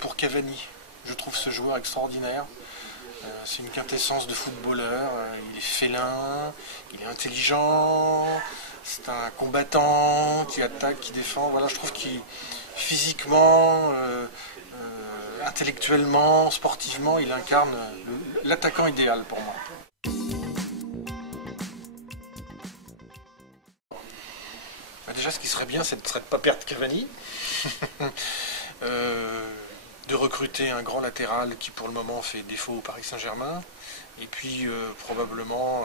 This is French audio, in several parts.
Pour Cavani, je trouve ce joueur extraordinaire. C'est une quintessence de footballeur. Il est félin, il est intelligent, c'est un combattant qui attaque, qui défend. Voilà, je trouve qu'il physiquement, intellectuellement, sportivement, il incarne l'attaquant idéal pour moi. Déjà, ce qui serait bien, ce serait de ne pas perdre Cavani. De recruter un grand latéral qui pour le moment fait défaut au Paris Saint-Germain, et puis probablement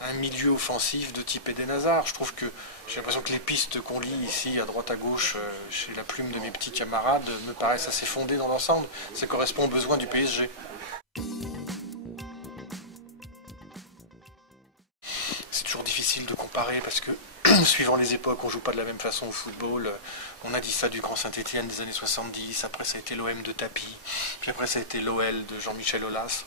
un milieu offensif de type Eden Hazard. Je trouve que j'ai l'impression que les pistes qu'on lit ici à droite à gauche chez la plume de mes petits camarades me paraissent assez fondées dans l'ensemble. Ça correspond aux besoins du PSG. C'est toujours difficile de comparer parce que suivant les époques, on ne joue pas de la même façon au football. On a dit ça du Grand Saint-Étienne des années 70, après ça a été l'OM de Tapi, puis après ça a été l'OL de Jean-Michel Aulas.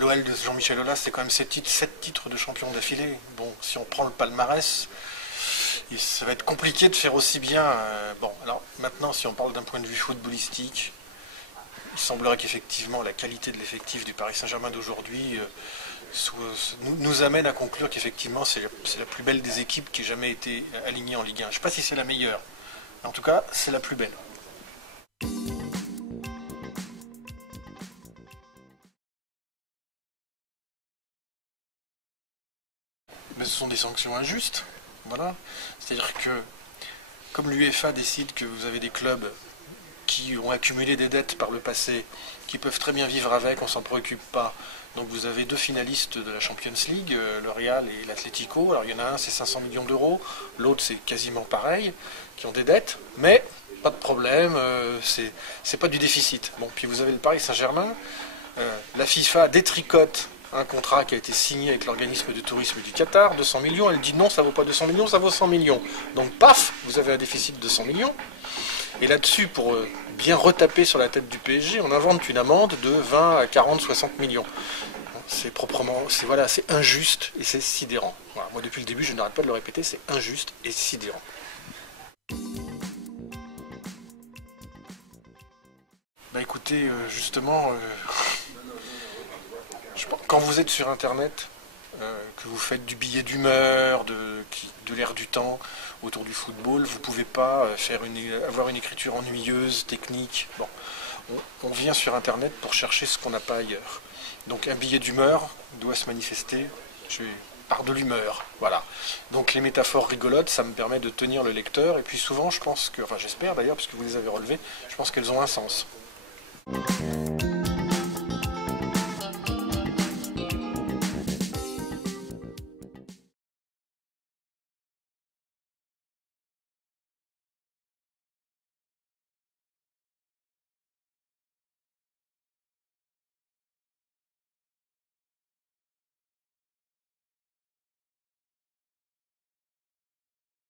L'OL de Jean-Michel Aulas, c'est quand même 7 titres de champion d'affilée. Bon, si on prend le palmarès, ça va être compliqué de faire aussi bien. Bon, alors maintenant, si on parle d'un point de vue footballistique, il semblerait qu'effectivement la qualité de l'effectif du Paris Saint-Germain d'aujourd'hui nous amène à conclure qu'effectivement c'est la plus belle des équipes qui ait jamais été alignée en Ligue 1. Je ne sais pas si c'est la meilleure, mais en tout cas c'est la plus belle. Mais ce sont des sanctions injustes, voilà. C'est-à-dire que comme l'UEFA décide que vous avez des clubs qui ont accumulé des dettes par le passé, qui peuvent très bien vivre avec, on ne s'en préoccupe pas. Donc vous avez 2 finalistes de la Champions League, le Real et l'Atlético. Alors il y en a un, c'est 500 millions d'euros, l'autre c'est quasiment pareil, qui ont des dettes, mais pas de problème, c'est pas du déficit. Bon, puis vous avez le Paris Saint-Germain, la FIFA détricote un contrat qui a été signé avec l'organisme de tourisme du Qatar, 200 millions, elle dit non, ça vaut pas 200 millions, ça vaut 100 millions. Donc paf, vous avez un déficit de 100 millions. Et là-dessus, pour bien retaper sur la tête du PSG, on invente une amende de 20 à 40, 60 millions. C'est c'est injuste et c'est sidérant. Voilà, moi, depuis le début, je n'arrête pas de le répéter, c'est injuste et sidérant. Bah écoutez, justement, quand vous êtes sur Internet, que vous faites du billet d'humeur, de l'air du temps autour du football, vous ne pouvez pas avoir une écriture ennuyeuse, technique. Bon, on vient sur Internet pour chercher ce qu'on n'a pas ailleurs. Donc un billet d'humeur doit se manifester par de l'humeur. Voilà. Donc les métaphores rigolotes, ça me permet de tenir le lecteur. Et puis souvent, je pense que, enfin j'espère d'ailleurs, parce que vous les avez relevées, je pense qu'elles ont un sens.